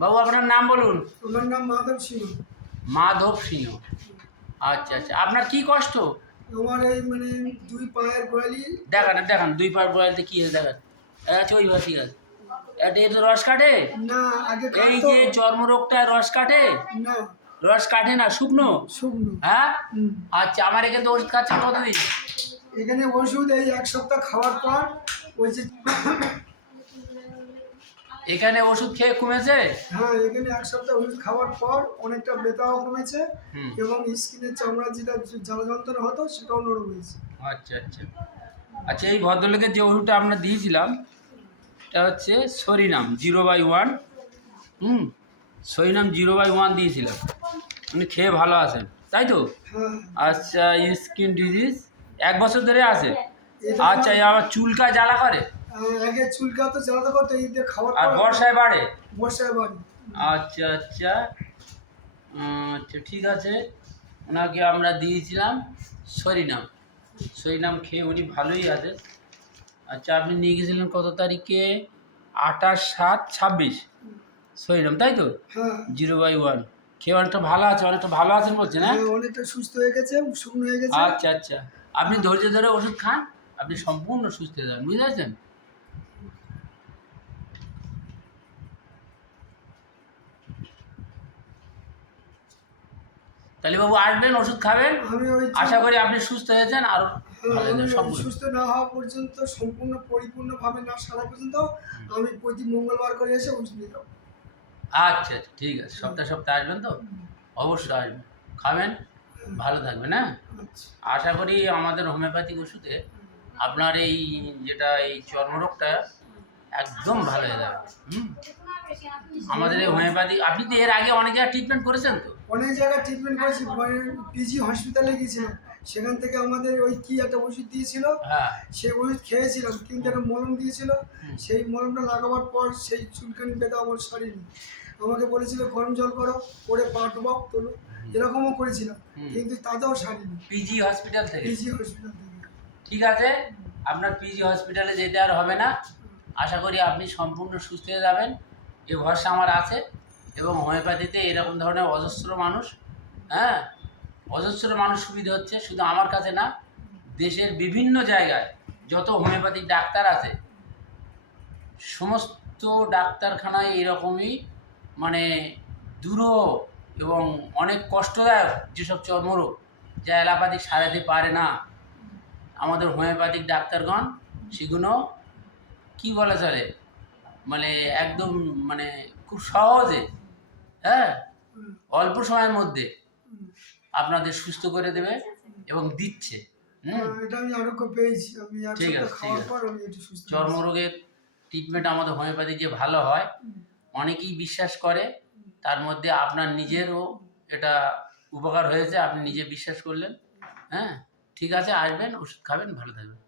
বাবু আপনার নাম বলুন। আমার নাম মাধব সিংহ। মাধব সিংহ, আচ্ছা আচ্ছা। আপনার কি কষ্ট? আমার এই মানে দুই পায়ের গোড়ালি। দেখান দেখান, দুই পায়ের গোড়ালিতে কি আছে দেখান। আচ্ছা ওই ঠিক আছে। এটা তো রস কাটে? না, আগে এই কাটতো। যে চর্মরোগটা রস কাটে? না, রস কাটে না, শুকনো? শুকনো। হ্যাঁ, হুম। আচ্ছা। আমার এখানে তো ওষুধ খাচ্ছেন কতদিন? এখানে ওষুধ এই এক সপ্তাহ খাওয়ার পর ওই যে এখানে ওষুধ খেয়ে কমেছে? হ্যাঁ, এখানে এক সপ্তাহ ওষুধ খাওয়ার পর অনেকটা ব্যথাও কমেছে হুম। এবং স্কিনের চামড়া যেটা জ্বালা যন্ত্রণা হতো সেটাও নরম হয়েছে। আচ্ছা আচ্ছা আচ্ছা। এই ভদ্রলোকের যে ওষুধটা আমরা দিয়েছিলাম এটা হচ্ছে সরিনাম 0/1। হুম, সরিনাম 0/1 দিয়েছিলাম। উনি খেয়ে ভালো আছেন, তাই তো? হ্যাঁ, আচ্ছা, স্কিন ডিজিজ 1 বছর ধরে আছে? এটা আচ্ছা, এই আমার চুলকা জ্বালা করে? আগে চুলকাতো জ্বালাতো করতো, এই যে খাওয়ার আর পর বর্ষায় বাড়ে? বর্ষায় বাড়ি। আচ্ছা আচ্ছা। আচ্ছা ঠিক আছে। ওনাকে আমরা দিয়েছিলাম সরিনাম। সরিনাম খেয়ে উনি ভালোই আছে। আচ্ছা, আপনি নিয়ে গেছিলেন কত তারিখে? 28/7/26 সরিনাম, তাই তো? হ্যাঁ 0/1 খেয়ে অনেকটা ভালো আছে, অনেকটা ভালো আছেন বলছেন? হ্যাঁ, হ্যাঁ, অনেকটা সুস্থ হয়ে গেছে, শুকনো হয়ে গেছে। আচ্ছা আচ্ছা। আপনি ধৈর্য ধরে ওষুধ খান, আপনি সম্পূর্ণ সুস্থ হয়ে যাবেন, বুঝতে পারছেন? তাহলে বাবু আসবেন, ওষুধ খাবেন, আমি ওই আশা করি আপনি সুস্থ হয়েছেন, আরো ভালো হয়ে আমি যাবেন সম্পূর্ণ। সুস্থ না হওয়া পর্যন্ত, সম্পূর্ণ পরিপূর্ণভাবে না সারা পর্যন্ত আমি প্রতি মঙ্গলবার করে এসে ওষুধ নিয়ে যাবো। আচ্ছা আচ্ছা, ঠিক আছে। সপ্তাহে সপ্তাহে আসবেন তো? অবশ্যই আসবেন, খাবেন, ভালো থাকবেন। হ্যাঁ, আচ্ছা। আশা করি আমাদের হোমিওপ্যাথিক ওষুধে আপনার এই যেটা এই চর্মরোগটা একদম ভালো হয়ে যাবে। হুম, আমাদের এই হোমিওপ্যাথি, আপনি তো এর আগে অনেক জায়গায় ট্রিটমেন্ট করেছেন তো? অনেক জায়গায় ট্রিটমেন্ট করেছি, পিজি হসপিটালে গিয়েছিলাম। সেখান থেকে আমাদের ওই কি একটা ওষুধ দিয়েছিল, হ্যাঁ। সেই ওষুধ খেয়েছিলাম, কিন্তু একটা মলম দিয়েছিল। হুম। সেই মলমটা লাগাবার পর সেই চুলকানি ব্যথা আমার সারেনি। আমাকে বলেছিল গরম জল করো, করে পা ডোবাও, তোলো, এরকমও করেছিলাম, হুম। কিন্তু তাতেও সারেনি। পিজি হসপিটাল থেকে? পিজি হসপিটাল থেকে। ঠিক আছে, আপনার পিজি হসপিটালে যেতে আর হবে না। আশা করি আপনি সম্পূর্ণ সুস্থ হয়ে যাবেন, এ ভরসা আমার আছে। এবং হোমিওপ্যাথিতে এরকম ধরনের অজস্র মানুষ, হ্যাঁ, অজস্র মানুষ সুবিধা হচ্ছে, শুধু আমার কাছে না, দেশের বিভিন্ন জায়গায় যত হোমিওপ্যাথিক ডাক্তার আছে সমস্ত ডাক্তারখানায় এরকমই মানে দুরূহ এবং অনেক কষ্টদায়ক যেসব চর্মরোগ যা অ্যালোপ্যাথিক সারাতে পারে না, আমাদের হোমিওপ্যাথিক ডাক্তারগণ সেগুলো কি বলা চলে মানে একদম মানে খুব সহজে, হ্যাঁ, হুম, অল্প সময়ের মধ্যে হুম। আপনাদের সুস্থ করে দেবে এবং দিচ্ছে। হুম, এটা আমি আরোগ্য পেয়েছি, আমি এক ঠিক সপ্তাহ আছে ঠিক খাওয়ার আছে। পর আমি একটু সুস্থ হয়েছি। চর্মরোগের ট্রিটমেন্ট আমাদের হোমিওপ্যাথি যে ভালো হয় অনেকেই বিশ্বাস করে, তার মধ্যে আপনার নিজেরও এটা উপকার হয়েছে, আপনি নিজে বিশ্বাস করলেন। হ্যাঁ, ঠিক আছে, আসবেন, ওষুধ খাবেন, ভালো থাকবেন।